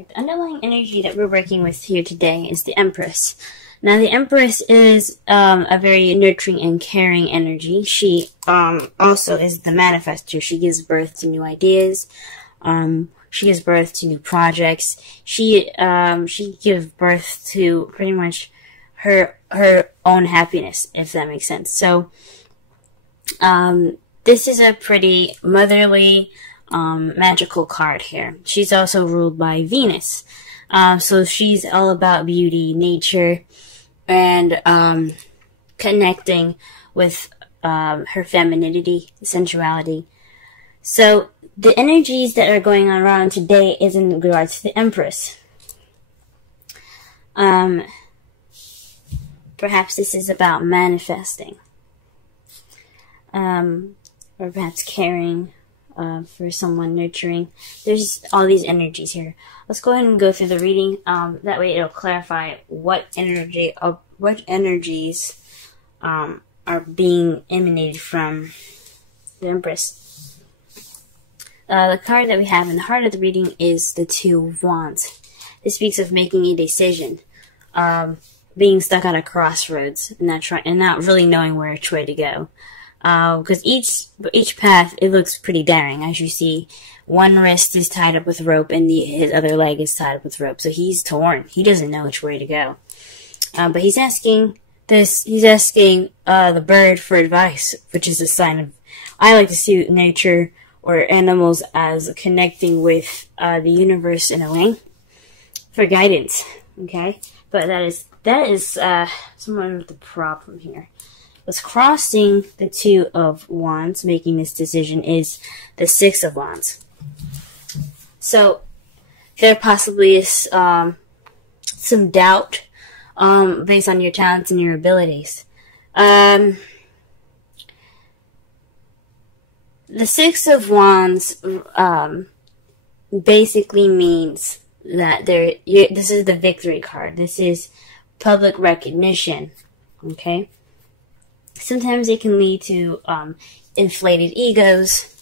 Right, the underlying energy that we're working with here today is the Empress. Now, the Empress is a very nurturing and caring energy. She also is the manifester. She gives birth to new ideas. She gives birth to new projects. She gives birth to pretty much her own happiness, if that makes sense. So, this is a pretty motherly, magical card here. She's also ruled by Venus. So she's all about beauty, nature, and connecting with her femininity, sensuality. So the energies that are going on around today is in regards to the Empress. Perhaps this is about manifesting, or perhaps caring for someone, nurturing. There's all these energies here. Let's go ahead and go through the reading. That way it'll clarify what energies are being emanated from the Empress. The card that we have in the heart of the reading is the Two of Wands. This speaks of making a decision, being stuck at a crossroads, and not really knowing which way to go. Because each path, it looks pretty daring. As you see, one wrist is tied up with rope and his other leg is tied up with rope. So he's torn. He doesn't know which way to go. But he's asking the bird for advice, which is a sign of, I like to see nature or animals as connecting with the universe in a way for guidance. Okay? But that is somewhat of the problem here. What's crossing the Two of Wands, making this decision, is the Six of Wands. So there possibly is some doubt based on your talents and your abilities. The Six of Wands basically means that this is the victory card. This is public recognition. Okay? Sometimes it can lead to inflated egos,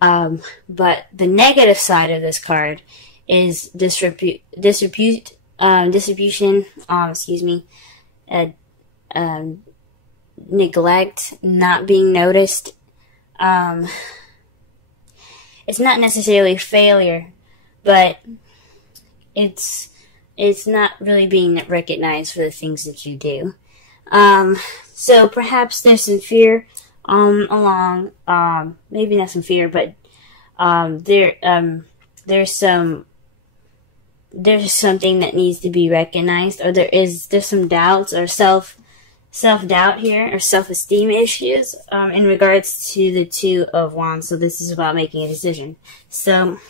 but the negative side of this card is distribution, neglect, not being noticed. It's not necessarily failure, but it's not really being recognized for the things that you do. So perhaps there's some fear along, maybe not some fear, but there's something that needs to be recognized, or there's some doubts or self-doubt here, or self-esteem issues in regards to the Two of Wands. So this is about making a decision. So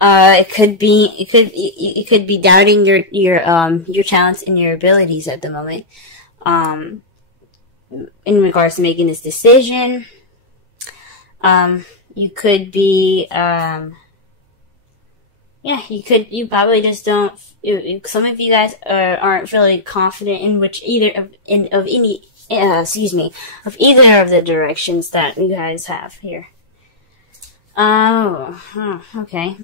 you could be doubting your talents and your abilities at the moment. In regards to making this decision, you could be, you probably just don't, some of you guys aren't really confident in either of the directions that you guys have here. Okay.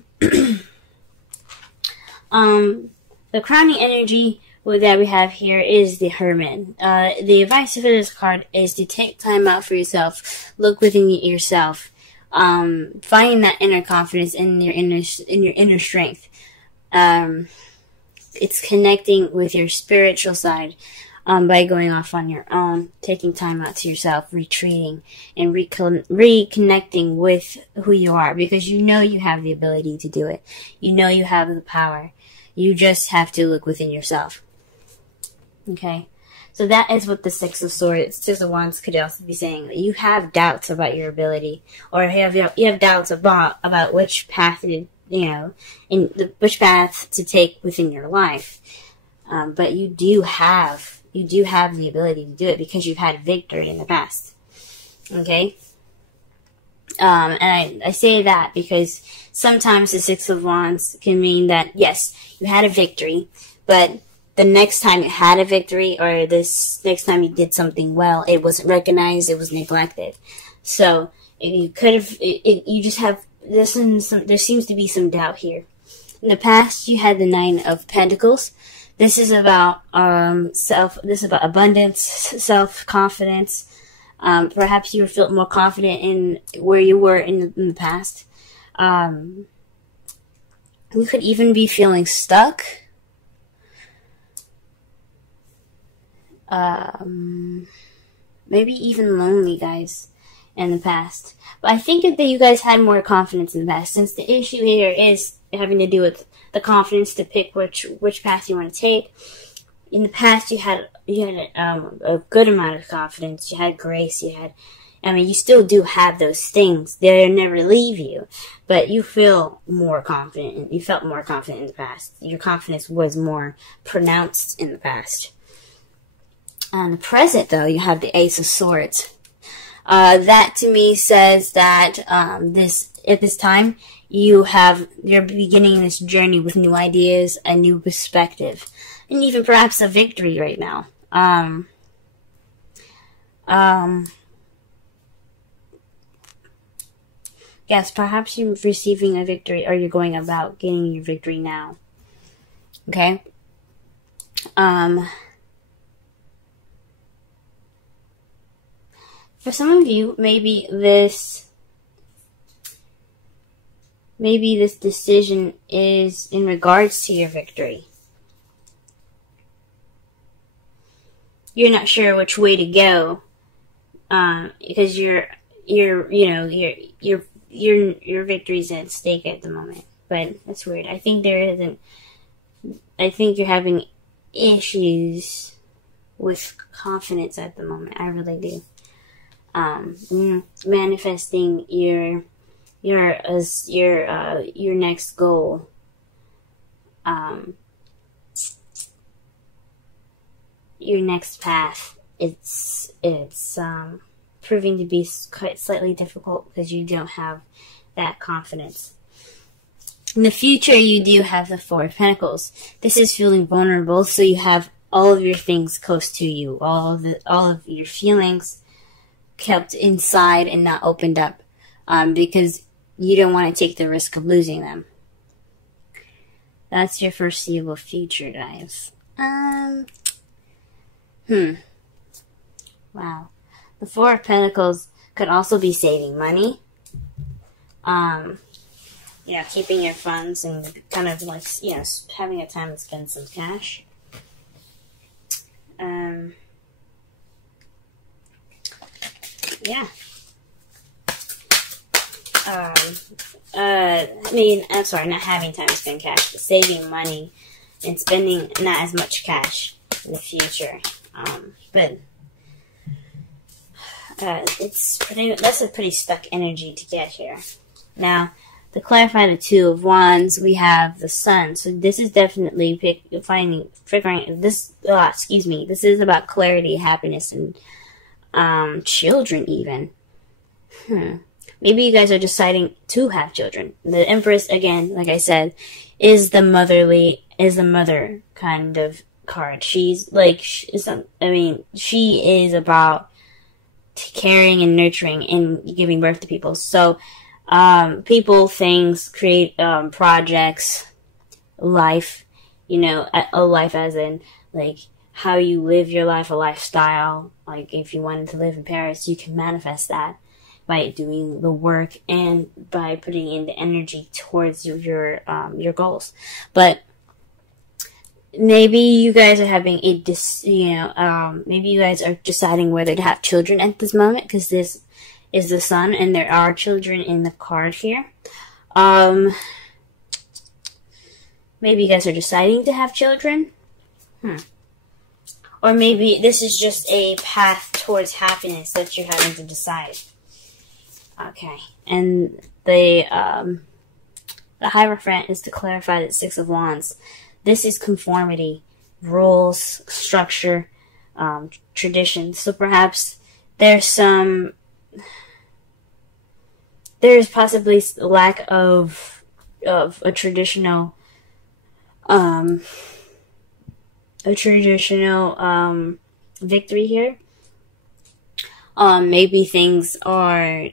The crowning energy that we have here is the Hermit. The advice for this card is to take time out for yourself, look within yourself, find that inner confidence in your inner strength. It's connecting with your spiritual side by going off on your own, taking time out to yourself, retreating, and reconnecting with who you are, because you know you have the ability to do it. You know you have the power. You just have to look within yourself. Okay? So that is what the Six of Wands could also be saying. You have doubts about your ability, or you have doubts about which path which path to take within your life. But you do have the ability to do it because you've had victory in the past. Okay? And I say that because sometimes the Six of Wands can mean that, yes, you had a victory, but the next time you had a victory, or this next time you did something well, it wasn't recognized, it was neglected. So you could have, you just have, there seems to be some doubt here. In the past, you had the Nine of Pentacles. This is about this is about abundance, self-confidence. Perhaps you felt more confident in where you were in the past. You could even be feeling stuck. Maybe even lonely, guys, in the past. But I think that you guys had more confidence in the past, since the issue here is having to do with the confidence to pick which path you want to take. In the past, you had a good amount of confidence. You had grace. You still do have those things. They'll never leave you, but you feel more confident. You felt more confident in the past. Your confidence was more pronounced in the past. In the present, though, you have the Ace of Swords. That to me says that at this time you're beginning this journey with new ideas, a new perspective, and even perhaps a victory right now. Yes, perhaps you're receiving a victory, or you're going about getting your victory now. Okay. For some of you, maybe this decision is in regards to your victory. You're not sure which way to go, because your victory's at stake at the moment. But that's weird. I think you're having issues with confidence at the moment. I really do. Manifesting your next goal. Your next path. It's proving to be quite slightly difficult because you don't have that confidence. In the future, you do have the Four of Pentacles. This is feeling vulnerable, so you have all of your things close to you, all of your feelings kept inside and not opened up, because you don't want to take the risk of losing them. That's your foreseeable future, guys. Wow. The Four of Pentacles could also be saving money. Keeping your funds and kind of like, having a time to spend some cash. I'm sorry, not having time to spend cash, but saving money and spending not as much cash in the future. That's a pretty stuck energy to get here. Now, to clarify the Two of Wands, we have the Sun. So this is definitely figuring this. This is about clarity, happiness, and children even. Maybe you guys are deciding to have children. The Empress, again, like I said, is the mother kind of card. She is about caring and nurturing and giving birth to people. So, people, things, create, projects, life, a life as in, like, how you live your life, a lifestyle. Like, if you wanted to live in Paris, you can manifest that by doing the work and by putting in the energy towards your goals. But maybe you guys are having maybe you guys are deciding whether to have children at this moment, because this is the Sun and there are children in the card here. Maybe you guys are deciding to have children. Or maybe this is just a path towards happiness that you're having to decide. Okay, and the Hierophant is to clarify that Six of Wands. This is conformity, rules, structure, tradition. So perhaps there's possibly lack of a traditional victory here. Maybe things are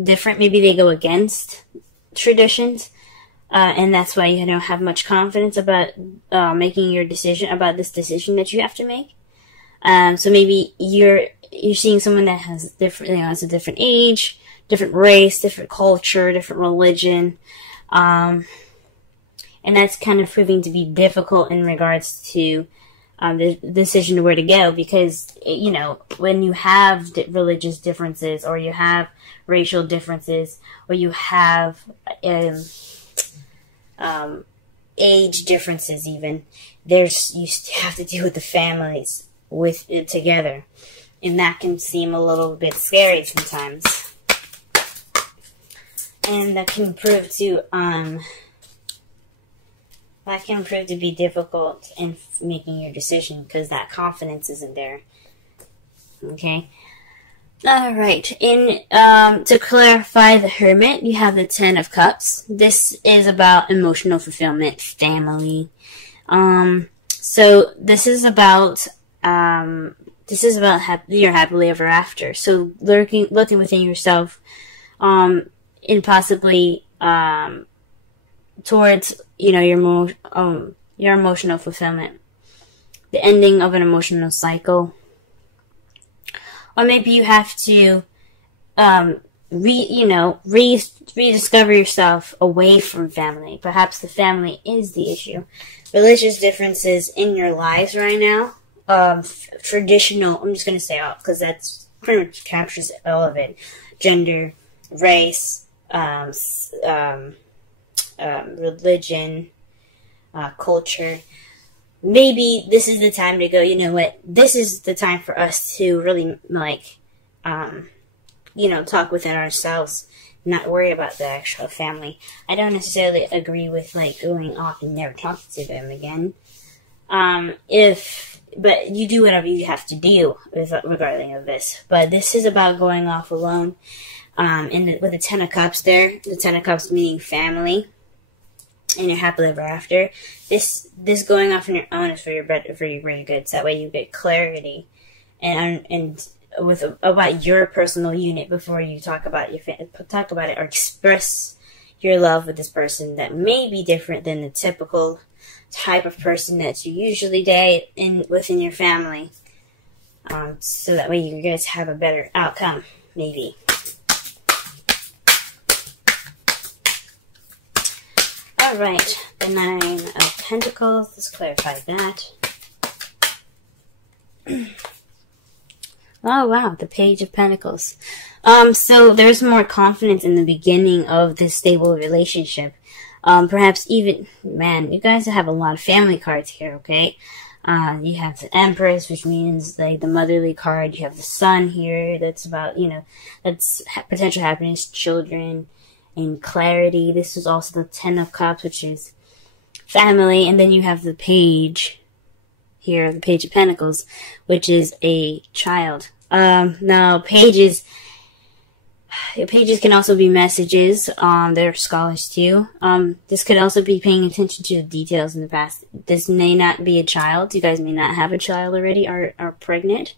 different. Maybe they go against traditions. and that's why you don't have much confidence about making your decision about this decision that you have to make. So maybe you're seeing someone that has different, has a different age, different race, different culture, different religion, and that's kind of proving to be difficult in regards to the decision of where to go, because when you have religious differences, or you have racial differences, or you have age differences, even you have to deal with the families with it together, and that can seem a little bit scary sometimes, and that can prove to be difficult in making your decision, because that confidence isn't there. Okay. All right. To clarify the Hermit, you have the Ten of Cups. This is about emotional fulfillment, family. So this is about your happily ever after. So looking within yourself, and possibly towards your emotional fulfillment, the ending of an emotional cycle, or maybe you have to rediscover yourself away from family. Perhaps the family is the issue. Religious differences in your lives right now, traditional. I'm just gonna say all, because that's pretty much captures all of it: gender, race, religion, culture. Maybe this is the time to go, you know what, this is the time for us to really, talk within ourselves, not worry about the actual family. I don't necessarily agree with, going off and never talking to them again. But you do whatever you have to do regarding of this. But this is about going off alone. With the Ten of Cups there, the Ten of Cups meaning family, and you're happily ever after. This going off on your own is for your greater good. So that way you get clarity and about your personal unit before you talk about it or express your love with this person that may be different than the typical type of person that you usually date within your family. So that way you guys have a better outcome, maybe. Alright, the Nine of Pentacles. Let's clarify that. Oh wow, the Page of Pentacles. So there's more confidence in the beginning of this stable relationship. Perhaps even, man, you guys have a lot of family cards here, okay? You have the Empress, which means the motherly card. You have the Sun here, that's about, that's potential happiness, children, and clarity. This is also the Ten of Cups, which is family. And then you have the Page here, the Page of Pentacles, which is a child. Now, pages can also be messages. They're scholars too. This could also be paying attention to the details in the past. This may not be a child. You guys may not have a child already or are pregnant.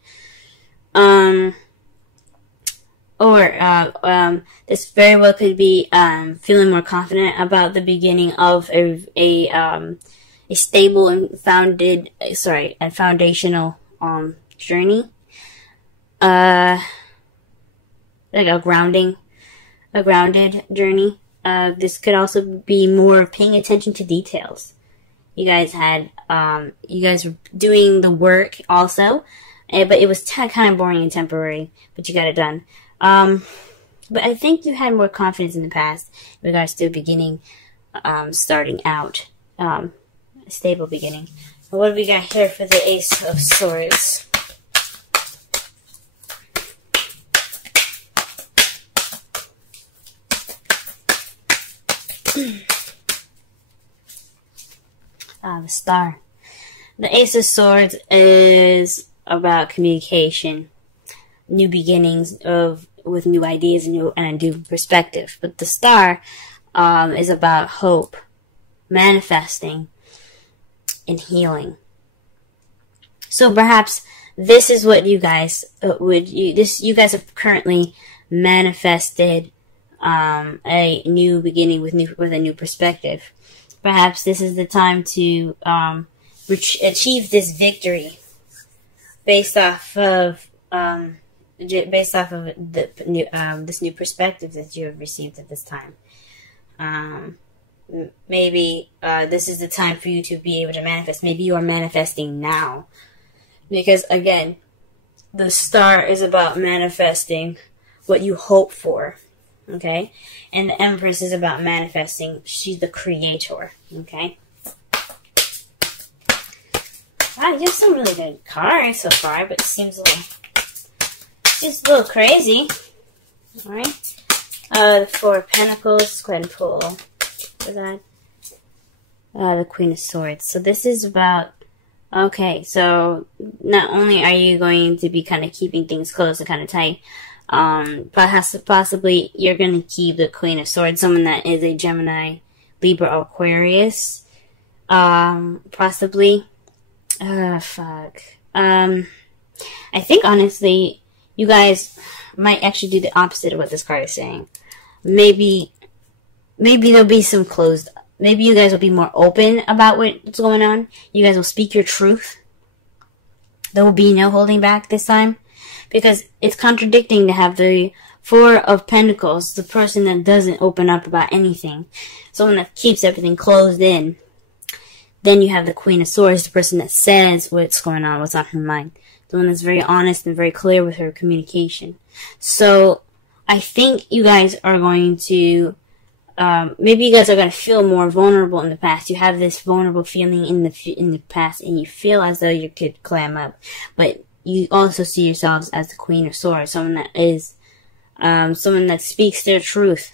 This very well could be feeling more confident about the beginning of a stable and foundational journey. Like a grounded journey. This could also be more of paying attention to details. You guys were doing the work also, but it was kind of boring and temporary, but you got it done. But I think you had more confidence in the past in regards to beginning, starting out, a stable beginning. What do we got here for the Ace of Swords? The Star. The Ace of Swords is about communication, new beginnings with new ideas and a new perspective. But the Star is about hope, manifesting, and healing. So perhaps this is what you guys you guys have currently manifested a new beginning with a new perspective. Perhaps this is the time to achieve this victory based off of the new this new perspective that you have received at this time. Maybe this is the time for you to be able to manifest. Maybe you are manifesting now, because again, the star is about manifesting what you hope for. Okay, and the Empress is about manifesting. She's the creator. Okay. Wow, you have some really good cards so far, but it seems a little crazy. All right. The Four of Pentacles. Let's go ahead and pull for that. The Queen of Swords. So this is about. Okay, so not only are you going to be kind of keeping things close and kind of tight, but possibly you're going to keep the Queen of Swords, someone that is a Gemini, Libra, or Aquarius. Possibly. Fuck. I think honestly, you guys might actually do the opposite of what this card is saying. Maybe there'll be some closed. Maybe you guys will be more open about what's going on. You guys will speak your truth. There will be no holding back this time. Because it's contradicting to have the Four of Pentacles, the person that doesn't open up about anything. Someone that keeps everything closed in. Then you have the Queen of Swords, the person that says what's going on, what's on her mind. The one that's very honest and very clear with her communication. So, I think you guys are going to, maybe you guys are going to feel more vulnerable in the past. You have this vulnerable feeling in the past, and you feel as though you could clam up. But you also see yourselves as the Queen of Swords, someone that is, someone that speaks their truth.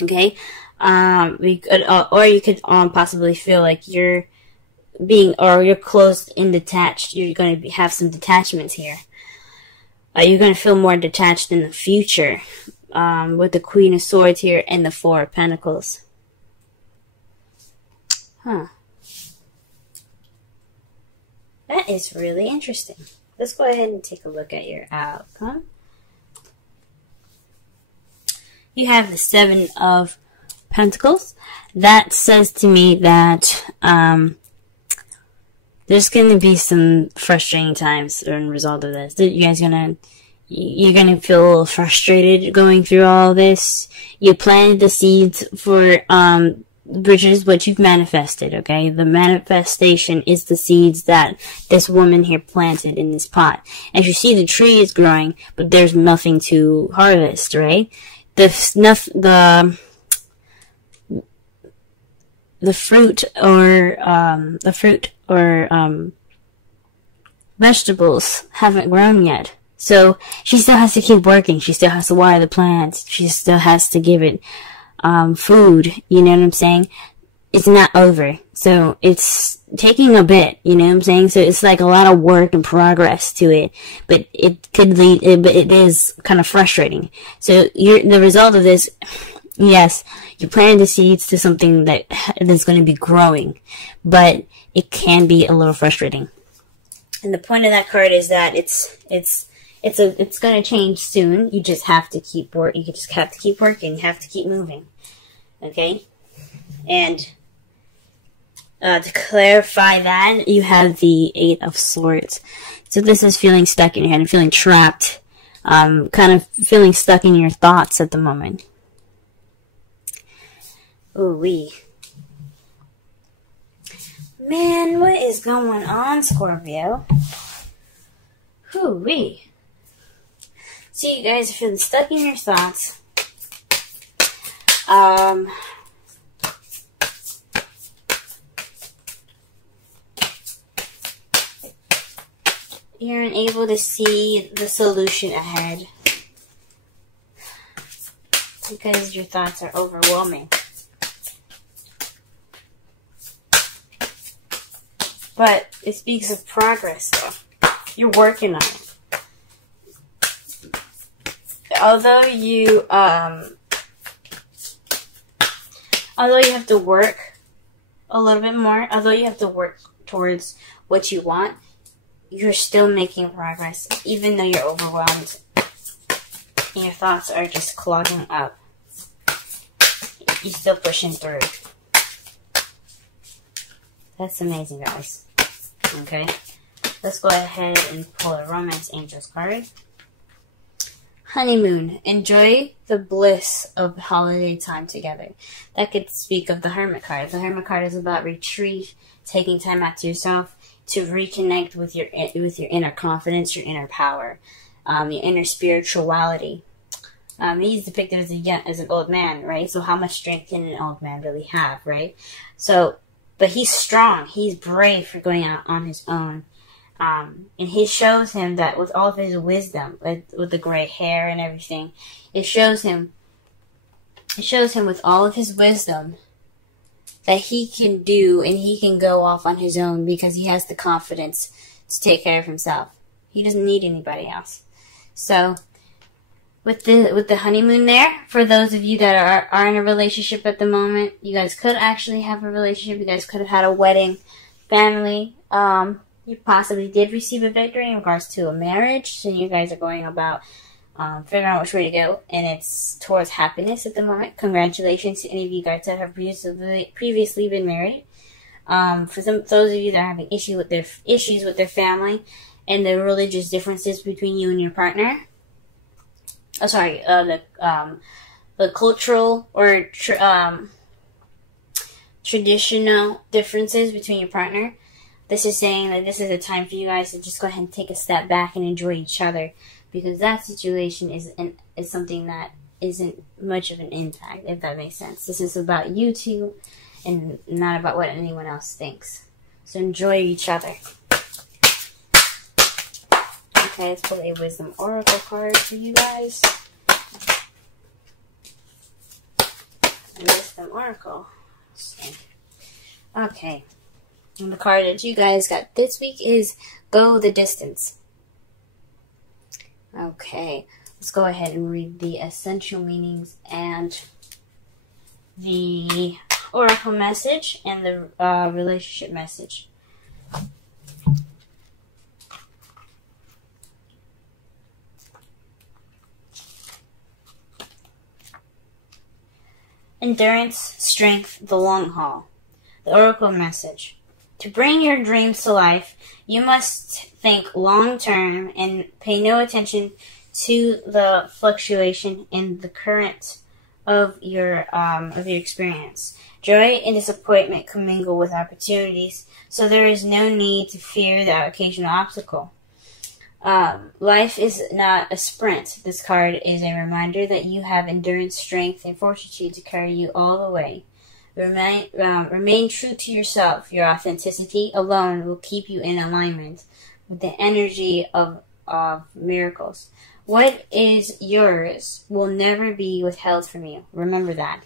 Okay? Or you could possibly feel like you're closed and detached. You're going to have some detachments here. You're going to feel more detached in the future, with the Queen of Swords here and the Four of Pentacles. Huh. That is really interesting. Let's go ahead and take a look at your outcome. You have the Seven of Pentacles. That says to me that there's going to be some frustrating times as a result of this. You're gonna feel a little frustrated going through all this. You planted the seeds for which is what you've manifested, okay? The manifestation is the seeds that this woman here planted in this pot. As you see, the tree is growing, but there's nothing to harvest, right? The fruit or vegetables haven't grown yet. So she still has to keep working. She still has to water the plants. She still has to give it food. You know what I'm saying? It's not over. So it's taking a bit. You know what I'm saying? So it's like a lot of work and progress to it. But it could lead. But it is kind of frustrating. So the result of this, yes, you planted the seeds to something that's going to be growing, but it can be a little frustrating. And the point of that card is that it's going to change soon. You just have to keep working. You just have to keep working. You have to keep moving. Okay? And to clarify that, you have the Eight of Swords. So this is feeling stuck in your head and feeling trapped. Kind of feeling stuck in your thoughts at the moment. Ooh-wee. Man, what is going on, Scorpio? Ooh-wee. See, you guys are feeling stuck in your thoughts. You're unable to see the solution ahead because your thoughts are overwhelming. But it speaks of progress, though. You're working on it. Although you have to work a little bit more, although you have to work towards what you want, you're still making progress, even though you're overwhelmed. Your thoughts are just clogging up. You're still pushing through. That's amazing, guys. Okay. Let's go ahead and pull a Romance Angels card. Honeymoon. Enjoy the bliss of holiday time together. That could speak of the Hermit card. The Hermit card is about retreat, taking time out to yourself to reconnect with your inner confidence, your inner power, your inner spirituality. He's depicted as an old man, right? So how much strength can an old man really have, right? So, but he's strong. He's brave for going out on his own. And he shows him that with all of his wisdom, with the gray hair and everything, it shows him with all of his wisdom that he can do and he can go off on his own because he has the confidence to take care of himself. He doesn't need anybody else. So, with the honeymoon there, for those of you that are in a relationship at the moment, you guys could actually have a relationship. You guys could have had a wedding, family. You possibly did receive a victory in regards to a marriage. So you guys are going about figuring out which way to go. And it's towards happiness at the moment. Congratulations to any of you guys that have previously been married. For those of you that are having issues with their family and the religious differences between you and your partner. Oh, sorry, the cultural or traditional differences between your partner. This is saying that this is a time for you guys to just go ahead and take a step back and enjoy each other, because that situation is something that isn't much of an impact, if that makes sense. This is about you two and not about what anyone else thinks. So enjoy each other. Okay, let's pull a Wisdom Oracle card for you guys. A Wisdom Oracle. Okay. And the card that you guys got this week is Go the Distance. Okay, let's go ahead and read the essential meanings and the oracle message and the relationship message. Endurance, strength, the long haul. The oracle message. To bring your dreams to life, you must think long-term and pay no attention to the fluctuation in the current of your experience. Joy and disappointment commingle with opportunities, so there is no need to fear the occasional obstacle. Life is not a sprint. This card is a reminder that you have endurance, strength, and fortitude to carry you all the way. Remain true to yourself. Your authenticity alone will keep you in alignment with the energy of miracles. What is yours will never be withheld from you. Remember that.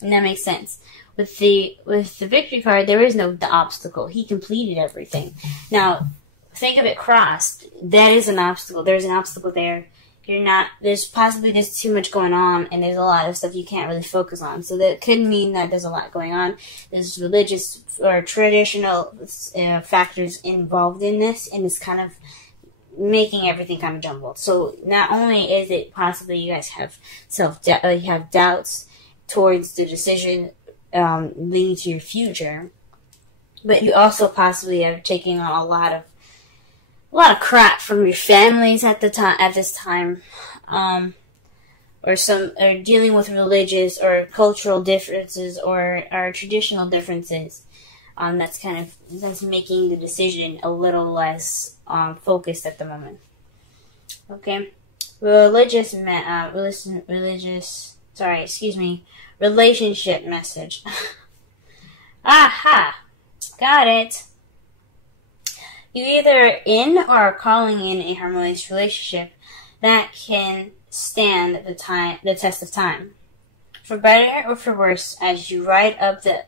And that makes sense. With the victory card, there is no the obstacle. He completed everything. Now, think of it crossed. That is an obstacle. There's an obstacle there. There's too much going on, and there's a lot of stuff you can't really focus on. So that could mean that there's a lot going on. There's religious or traditional factors involved in this, and it's kind of making everything kind of jumbled. So not only is it possibly you guys have you have doubts towards the decision leading to your future, but you also possibly are taking on a lot of crap from your families at this time, or dealing with religious or cultural differences or traditional differences. That's making the decision a little less focused at the moment. Okay, relationship message. Aha, got it. You're either in or are calling in a harmonious relationship that can stand the test of time. For better or for worse, as you ride the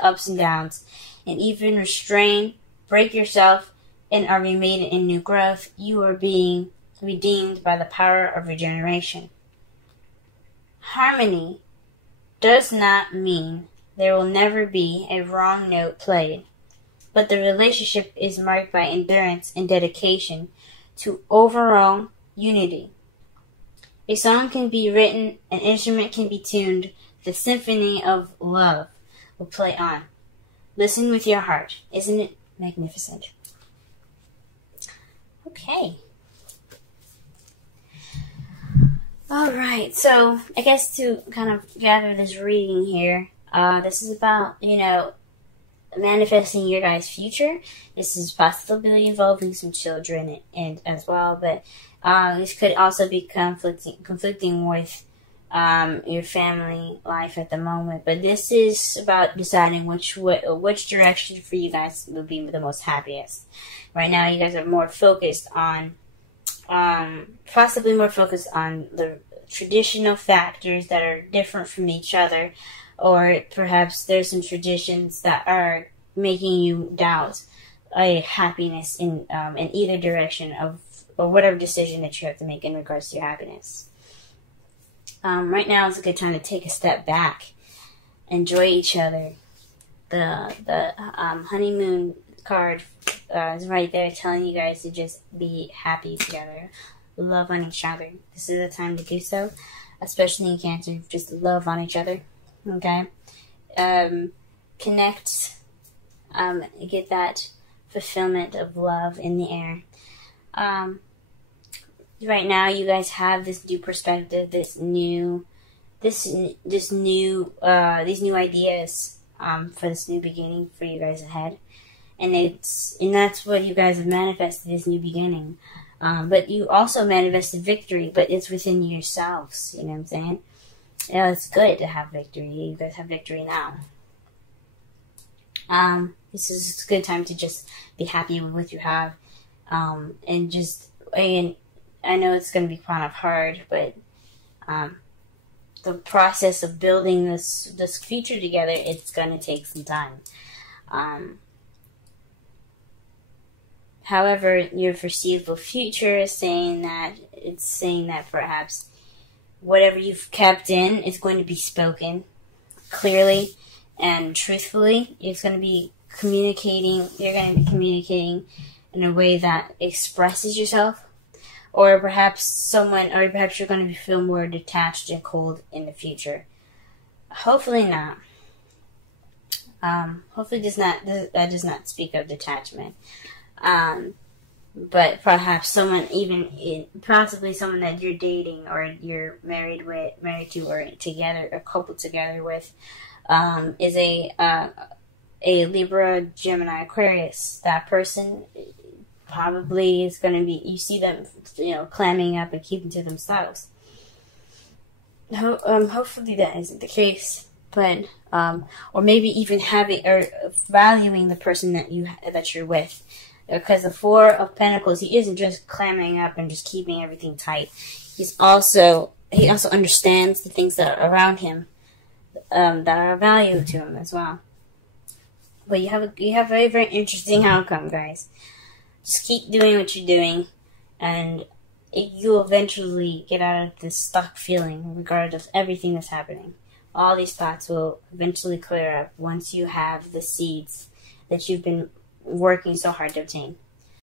ups and downs, and even break yourself, and are remade in new growth, you are being redeemed by the power of regeneration. Harmony does not mean there will never be a wrong note played, but the relationship is marked by endurance and dedication to overall unity. A song can be written, an instrument can be tuned, the symphony of love will play on. Listen with your heart. Isn't it magnificent? Okay. Alright, so I guess to kind of gather this reading here, this is about, manifesting your guys' future. This is possibly involving some children and as well, but this could also be conflicting with your family life at the moment. But this is about deciding which direction for you guys will be the most happiest. Right now, you guys are more focused on, possibly more focused on the traditional factors that are different from each other, or perhaps there's some traditions that are making you doubt a happiness in either direction of, or whatever decision that you have to make in regards to your happiness. Right now is a good time to take a step back, enjoy each other. The honeymoon card is right there telling you guys to just be happy together, love on each other. This is the time to do so, especially in Cancer. Just love on each other, okay? Connect, get that fulfillment of love in the air. Right now, you guys have this new perspective, these new ideas for this new beginning for you guys ahead, and that's what you guys have manifested, this new beginning. But you also manifested victory, but it's within yourselves. You know what I'm saying? Yeah, it's good to have victory. You guys have victory now. This is a good time to just be happy with what you have, and I know it's going to be kind of hard, but the process of building this future together, it's going to take some time. However, your foreseeable future is saying that perhaps whatever you've kept in is going to be spoken clearly and truthfully. It's going to be communicating. You're going to be communicating in a way that expresses yourself. Or perhaps you're going to feel more detached and cold in the future. Hopefully not. Hopefully that does not speak of detachment. But perhaps possibly someone that you're dating or you're married to or together, or coupled together with, is a Libra, Gemini, Aquarius. That person probably is going to be, you see them, clamming up and keeping to themselves. Hopefully that isn't the case, but, or maybe even having, or valuing the person that you're with. Because the Four of Pentacles, he isn't just clamming up and just keeping everything tight. He also understands the things that are around him, that are of value to him as well. But you have a very, very interesting outcome, guys. Just keep doing what you're doing, and you'll eventually get out of this stuck feeling regardless of everything that's happening. All these thoughts will eventually clear up once you have the seeds that you've been working so hard to obtain.